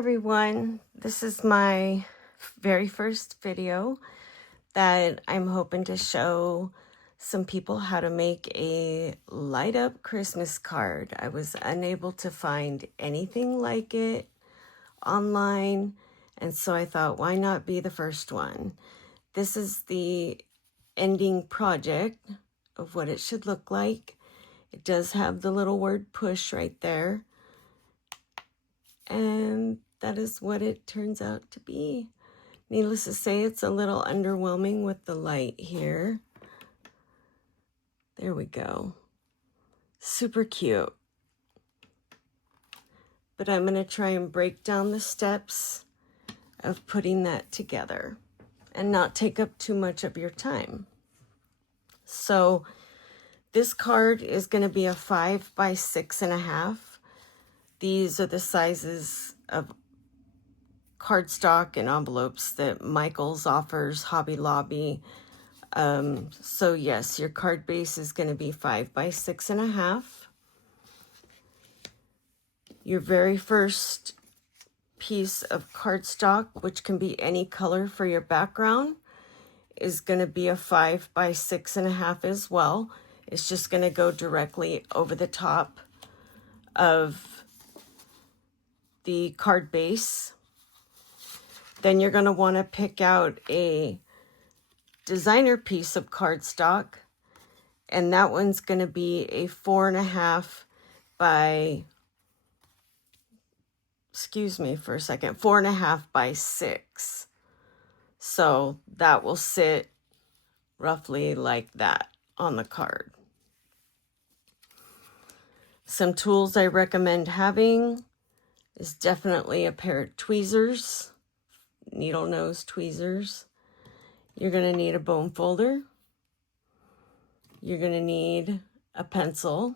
everyone. This is my very first video that I'm hoping to show some people how to make a light up Christmas card. I was unable to find anything like it online, and so I thought, why not be the first one? This is the ending project of what it should look like. It does have the little word push right there. And that is what it turns out to be. Needless to say, it's a little underwhelming with the light here. There we go. Super cute. But I'm going to try and break down the steps of putting that together and not take up too much of your time. So this card is going to be a 5 by 6.5. These are the sizes of cardstock and envelopes that Michaels offers, Hobby Lobby. So yes, your card base is going to be 5 by 6.5. Your very first piece of cardstock, which can be any color for your background, is going to be a 5 by 6.5 as well. It's just going to go directly over the top of the card base. Then you're going to want to pick out a designer piece of cardstock, and that one's going to be a 4.5 by, 4.5 by 6. So that will sit roughly like that on the card. Some tools I recommend having is definitely a pair of tweezers, needle nose tweezers. You're going to need a bone folder. You're going to need a pencil.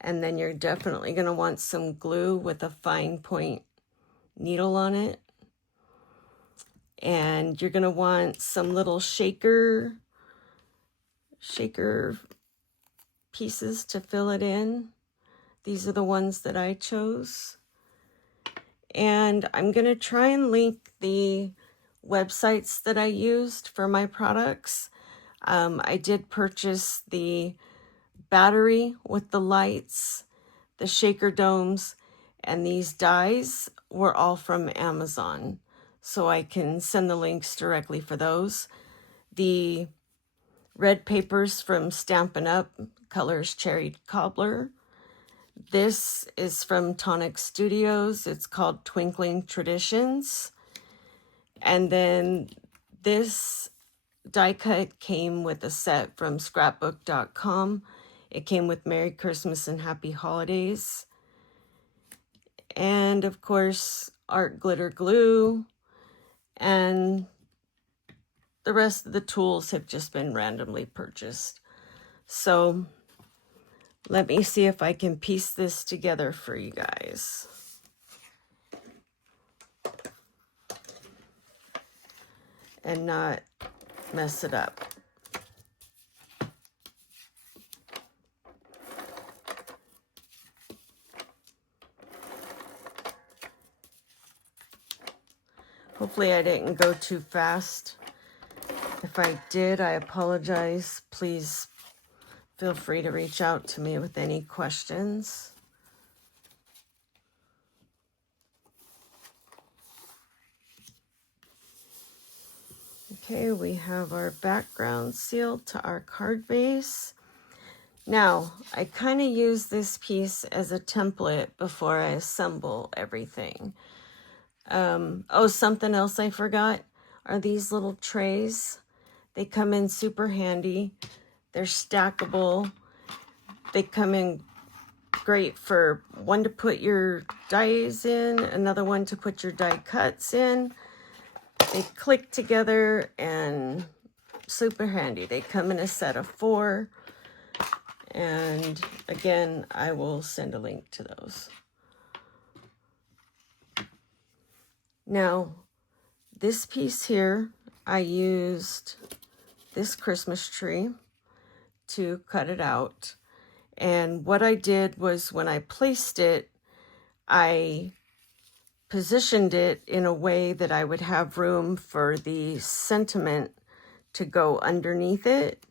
And then you're definitely going to want some glue with a fine point needle on it. And you're going to want some little shaker pieces to fill it in. These are the ones that I chose. And I'm going to try and link the websites that I used for my products. I did purchase the battery with the lights, the shaker domes, and these dies were all from Amazon. So I can send the links directly for those. The red papers from Stampin' Up! Colors Cherry Cobbler. This is from Tonic Studios. It's called Twinkling Traditions. And then this die cut came with a set from scrapbook.com. It came with Merry Christmas and Happy Holidays. And of course, art glitter glue. And the rest of the tools have just been randomly purchased. So let me see if I can piece this together for you guys. And not mess it up. Hopefully I didn't go too fast. If I did, I apologize. Please feel free to reach out to me with any questions. Okay, we have our background sealed to our card base. Now, I kind of use this piece as a template before I assemble everything. Oh, something else I forgot are these little trays. They come in super handy. They're stackable. They come in great for one to put your dies in, another one to put your die cuts in. They click together and super handy. They come in a set of 4. And again, I will send a link to those. Now, this piece here, I used this Christmas tree to cut it out. And what I did was when I placed it, I positioned it in a way that I would have room for the sentiment to go underneath it.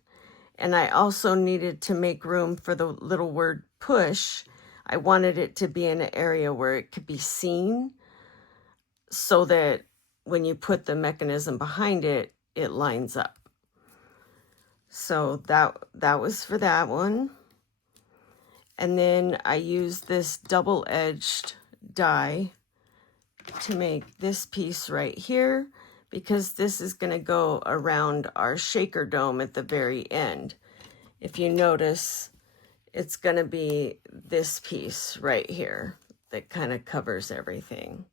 And I also needed to make room for the little word push. I wanted it to be in an area where it could be seen so that when you put the mechanism behind it, it lines up. So that was for that one. And then I used this double-edged die to make this piece right here, because this is going to go around our shaker dome at the very end. If you notice, it's going to be this piece right here that kind of covers everything.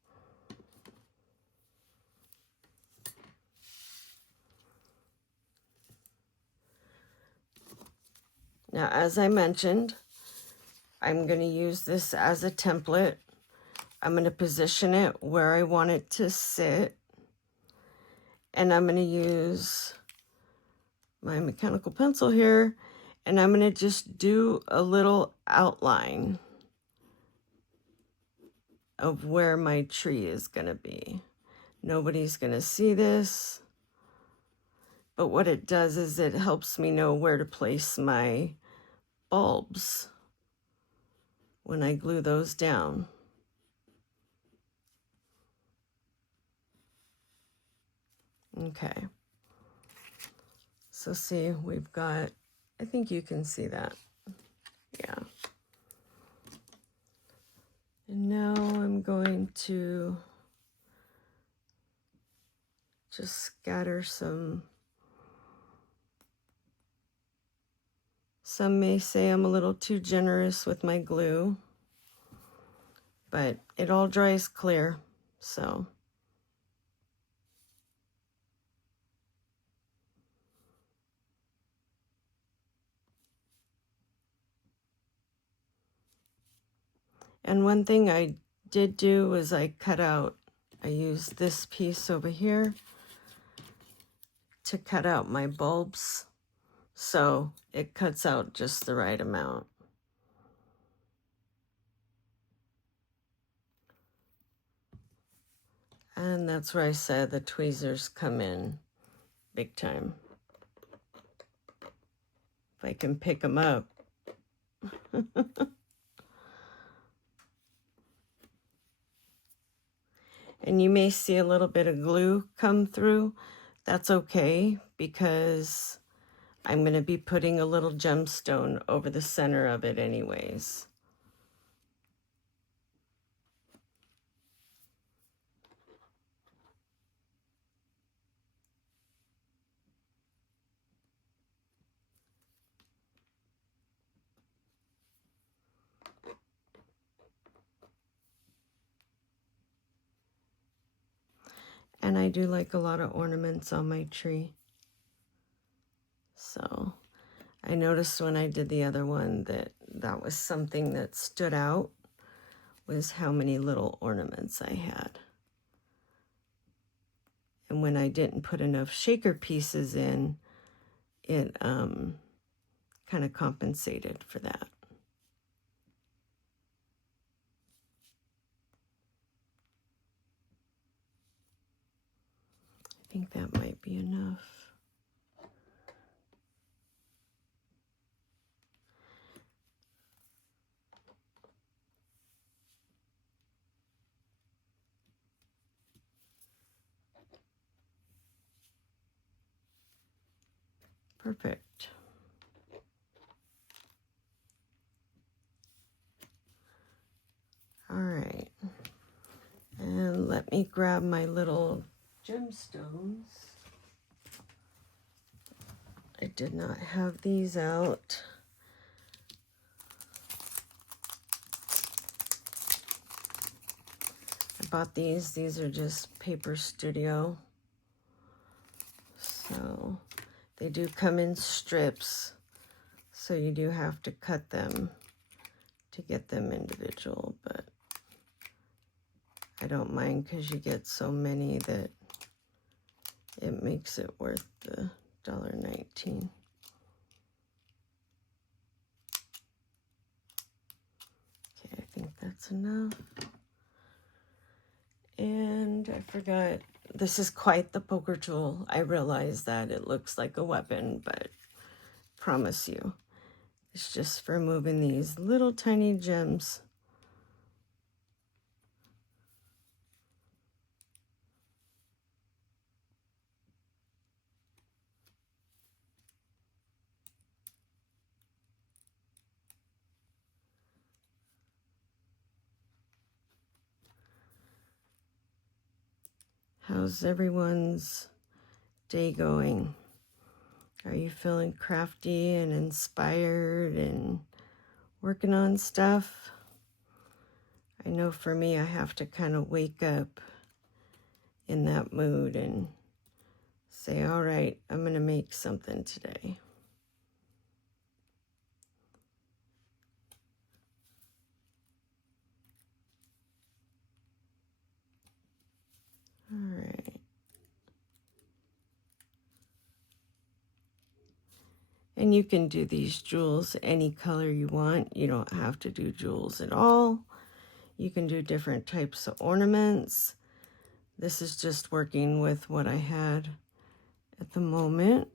Now, as I mentioned, I'm going to use this as a template. I'm going to position it where I want it to sit. And I'm going to use my mechanical pencil here, and I'm going to just do a little outline of where my tree is going to be. Nobody's going to see this, but what it does is it helps me know where to place my bulbs when I glue those down. Okay. So see, we've got, I think you can see that. Yeah. And now I'm going to just scatter some may say I'm a little too generous with my glue, but it all dries clear, so. And one thing I did do was I used this piece over here to cut out my bulbs, so it cuts out just the right amount. And that's where I said the tweezers come in big time. If I can pick them up. And you may see a little bit of glue come through. That's okay, because I'm going to be putting a little gemstone over the center of it anyways. And I do like a lot of ornaments on my tree. So I noticed when I did the other one that was something that stood out, was how many little ornaments I had. And when I didn't put enough shaker pieces in, it kind of compensated for that. I think that might be enough. Perfect. All right. And let me grab my little gemstones. I did not have these out. I bought these. These are just Paper Studio. So they do come in strips. So you do have to cut them to get them individual, but I don't mind because you get so many that it makes it worth the $1.19. Okay, I think that's enough. And I forgot, this is quite the poker tool. I realize that it looks like a weapon, but promise you, it's just for moving these little tiny gems. How's everyone's day going? Are you feeling crafty and inspired and working on stuff? I know for me, I have to kind of wake up in that mood and say, all right, I'm going to make something today. All right. And you can do these jewels any color you want. You don't have to do jewels at all. You can do different types of ornaments. This is just working with what I had at the moment.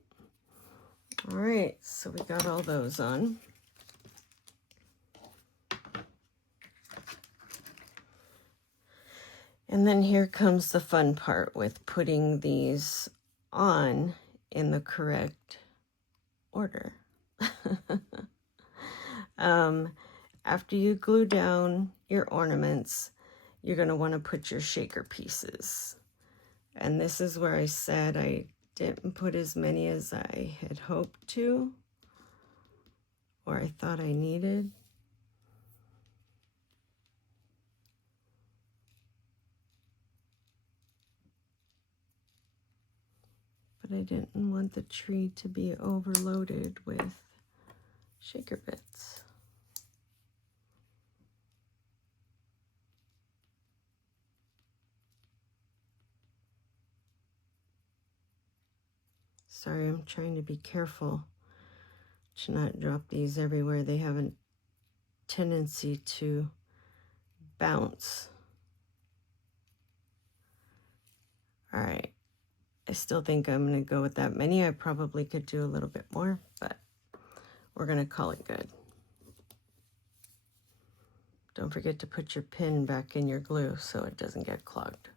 All right, so we got all those on. And then here comes the fun part with putting these on in the correct order. After you glue down your ornaments, you're going to want to put your shaker pieces. And this is where I said I didn't put as many as I had hoped to, or I thought I needed. But I didn't want the tree to be overloaded with shaker bits. Sorry, I'm trying to be careful to not drop these everywhere. They have a tendency to bounce. All right. I still think I'm going to go with that many. I probably could do a little bit more, but we're going to call it good. Don't forget to put your pin back in your glue so it doesn't get clogged.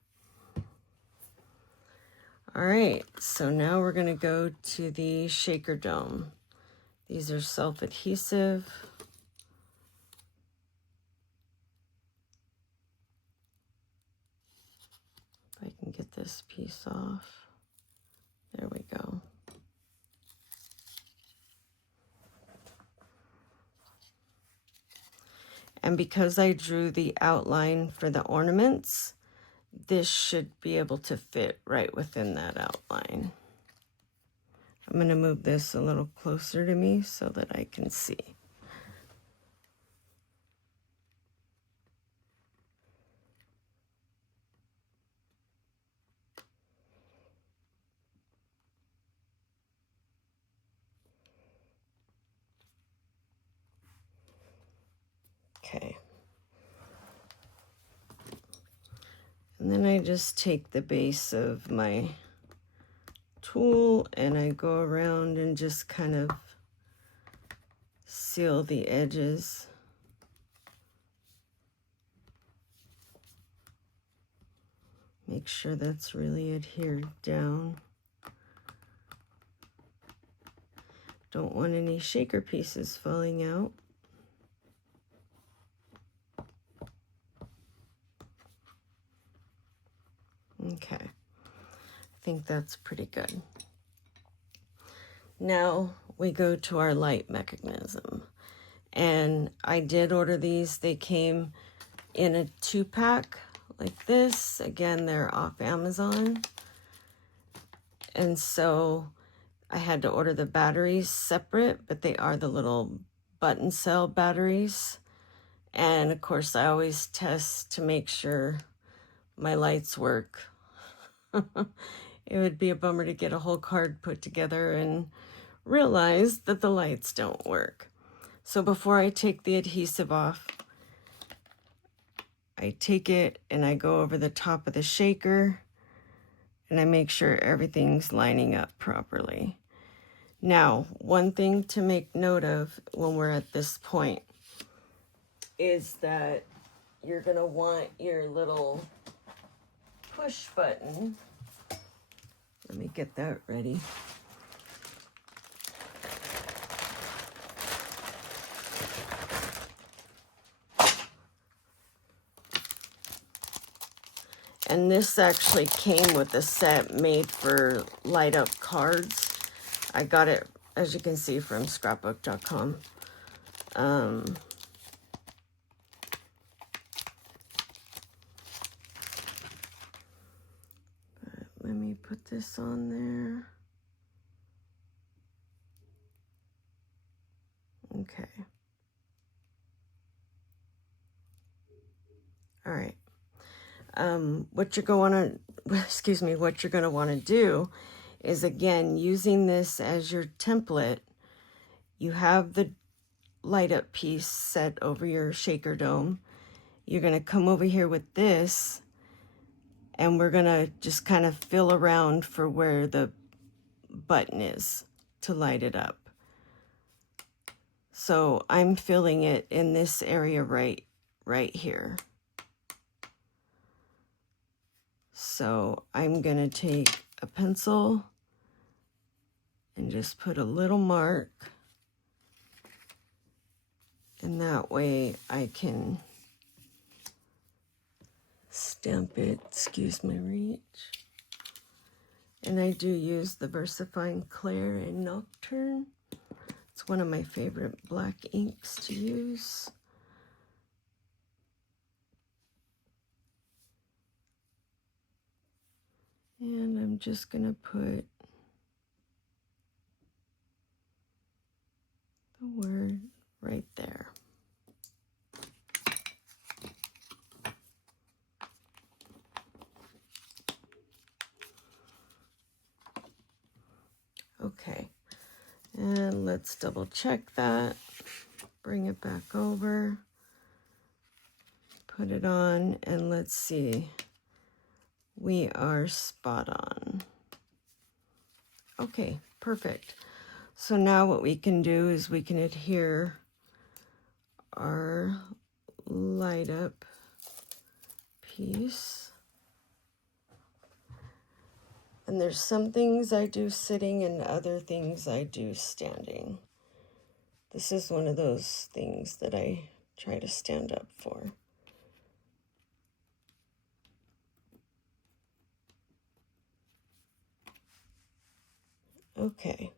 All right, so now we're going to go to the shaker dome. These are self-adhesive. If I can get this piece off. There we go. And because I drew the outline for the ornaments, this should be able to fit right within that outline. I'm going to move this a little closer to me so that I can see. Okay. And then I just take the base of my tool and I go around and just kind of seal the edges. Make sure that's really adhered down. Don't want any shaker pieces falling out. Okay, I think that's pretty good. Now we go to our light mechanism. And I did order these. They came in a 2-pack like this. Again, they're off Amazon. And so I had to order the batteries separate, but they are the little button cell batteries. And of course, I always test to make sure my lights work. It would be a bummer to get a whole card put together and realize that the lights don't work. So before I take the adhesive off, I take it and I go over the top of the shaker and I make sure everything's lining up properly. Now, one thing to make note of when we're at this point is that you're going to want your little push button. Let me get that ready. And this actually came with a set made for light up cards. I got it, as you can see, from scrapbook.com. Let me put this on there. Okay. All right. What you're going to, what you're going to want to do is, again, using this as your template, you have the light up piece set over your shaker dome. You're going to come over here with this, and we're going to just kind of fill around for where the button is to light it up. So I'm filling it in this area right here. So I'm going to take a pencil and just put a little mark. And that way I can stamp it, excuse my reach. And I do use the VersaFine Clair and Nocturne. It's one of my favorite black inks to use. And I'm just going to put the word right there. Okay, and let's double check that. Bring it back over. Put it on, and let's see. We are spot on. Okay, perfect. So now what we can do is we can adhere our light up piece. And there's some things I do sitting and other things I do standing. This is one of those things that I try to stand up for. Okay.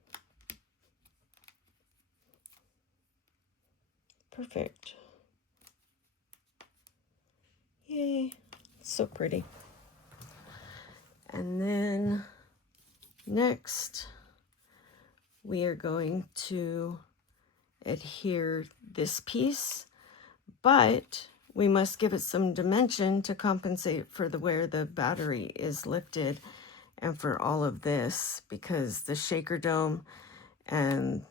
Perfect. Yay. It's so pretty. And then next, we are going to adhere this piece, but we must give it some dimension to compensate for where the battery is lifted and for all of this, because the shaker dome and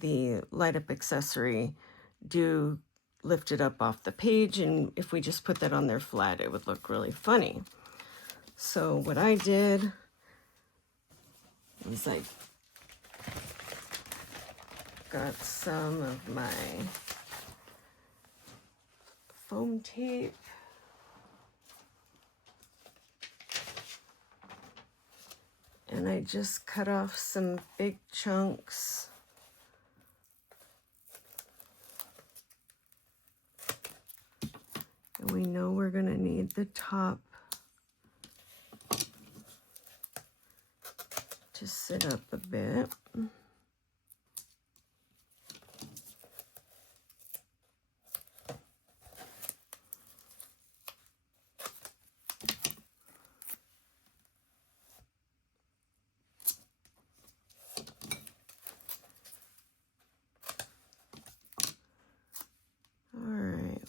the light up accessory do lift it up off the page, and if we just put that on there flat, it would look really funny. So what I did is I got some of my foam tape. And I just cut off some big chunks. And we know we're going to need the top to sit up a bit.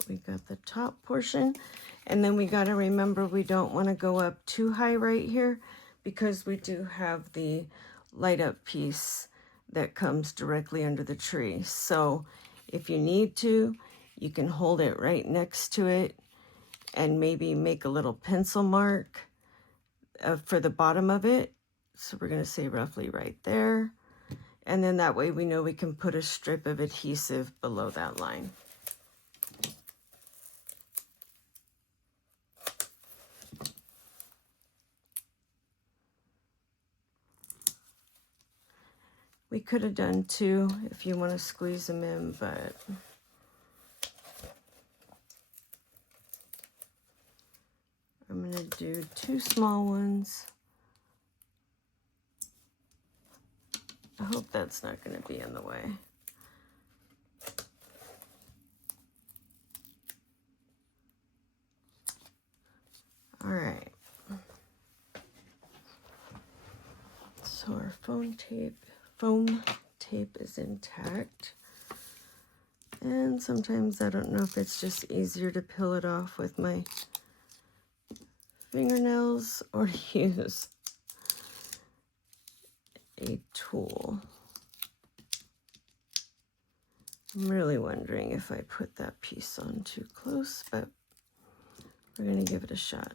We got the top portion, and then we got to remember we don't want to go up too high right here, because we do have the light up piece that comes directly under the tree. So if you need to, you can hold it right next to it and maybe make a little pencil mark for the bottom of it. So we're going to say roughly right there. And then that way we know we can put a strip of adhesive below that line. We could have done two if you want to squeeze them in, but I'm going to do two small ones. I hope that's not going to be in the way. All right. So our foam tape is intact. And sometimes I don't know if it's just easier to peel it off with my fingernails or to use a tool. I'm really wondering if I put that piece on too close, but we're going to give it a shot.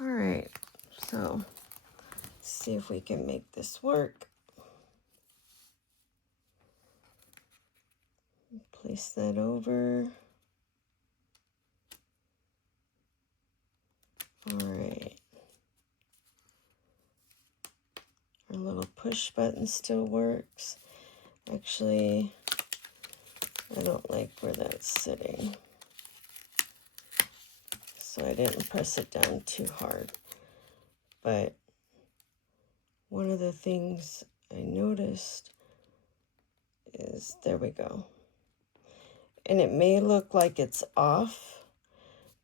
All right, so let's see if we can make this work. Place that over. All right. Our little push button still works. Actually, I don't like where that's sitting, so I didn't press it down too hard. But one of the things I noticed is, there we go. And it may look like it's off,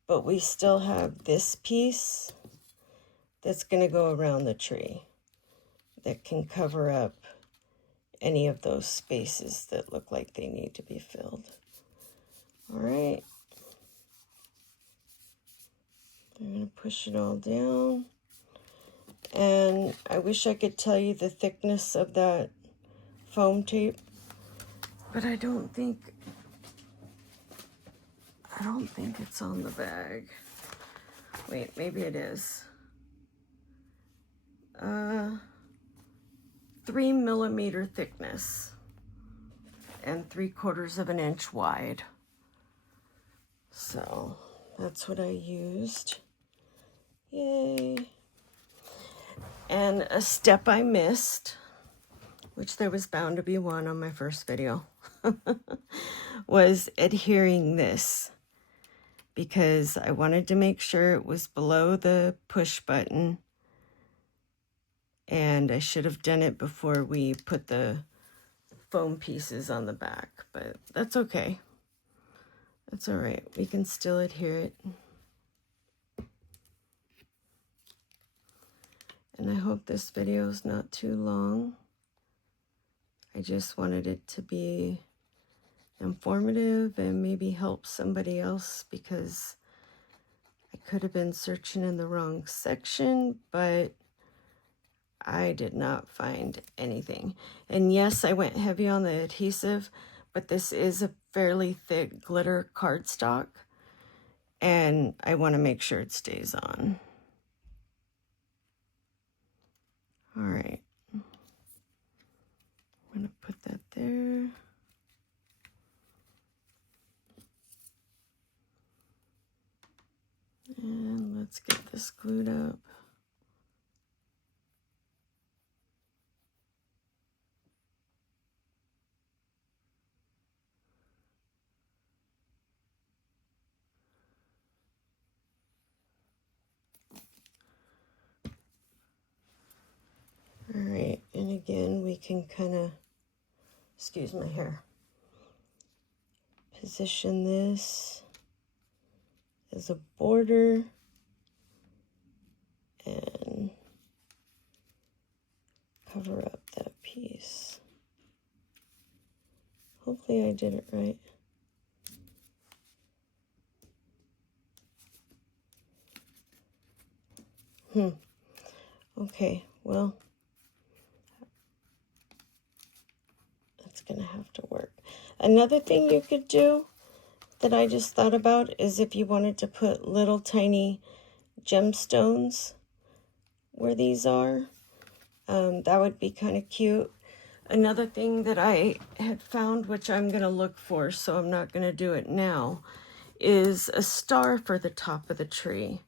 but we still have this piece that's going to go around the tree that can cover up any of those spaces that look like they need to be filled. All right. I'm going to push it all down. And I wish I could tell you the thickness of that foam tape, but I don't think it's on the bag. Wait, maybe it is. 3 millimeter thickness and 3/4 of an inch wide. So that's what I used. Yay. And a step I missed, which there was bound to be one on my first video, was adhering this, because I wanted to make sure it was below the push button, and I should have done it before we put the foam pieces on the back, but that's okay. That's all right. We can still adhere it. And I hope this video is not too long. I just wanted it to be informative and maybe help somebody else, because I could have been searching in the wrong section, but I did not find anything. And yes, I went heavy on the adhesive, but this is a fairly thick glitter cardstock, and I want to make sure it stays on. All right. I'm going to put that there. And let's get this glued up. All right, and again, we can kind of, excuse my hair, position this as a border and cover up that piece. Hopefully I did it right. Okay, well, that's gonna have to work. Another thing you could do that I just thought about is if you wanted to put little tiny gemstones where these are, that would be kind of cute. Another thing that I had found, which I'm going to look for, so I'm not going to do it now, is a star for the top of the tree.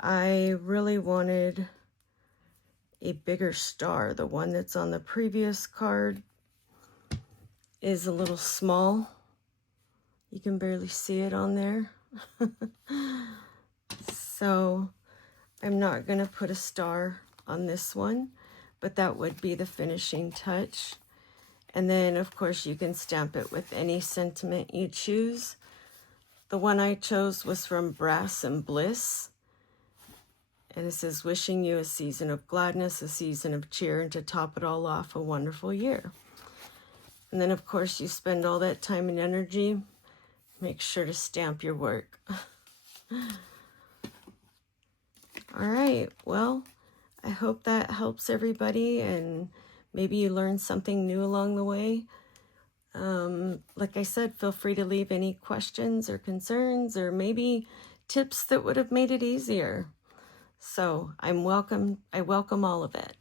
I really wanted a bigger star. The one that's on the previous card is a little small. You can barely see it on there. So I'm not going to put a star on this one, but that would be the finishing touch. And then, of course, you can stamp it with any sentiment you choose. The one I chose was from Brass and Bliss. And it says, wishing you a season of gladness, a season of cheer, and to top it all off, a wonderful year. And then, of course, you spend all that time and energy. Make sure to stamp your work. All right, well, I hope that helps everybody, and maybe you learned something new along the way. Like I said, feel free to leave any questions or concerns, or maybe tips that would have made it easier. So I welcome all of it.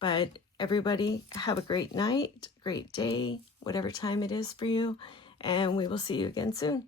But everybody have a great night, great day, whatever time it is for you, and we will see you again soon.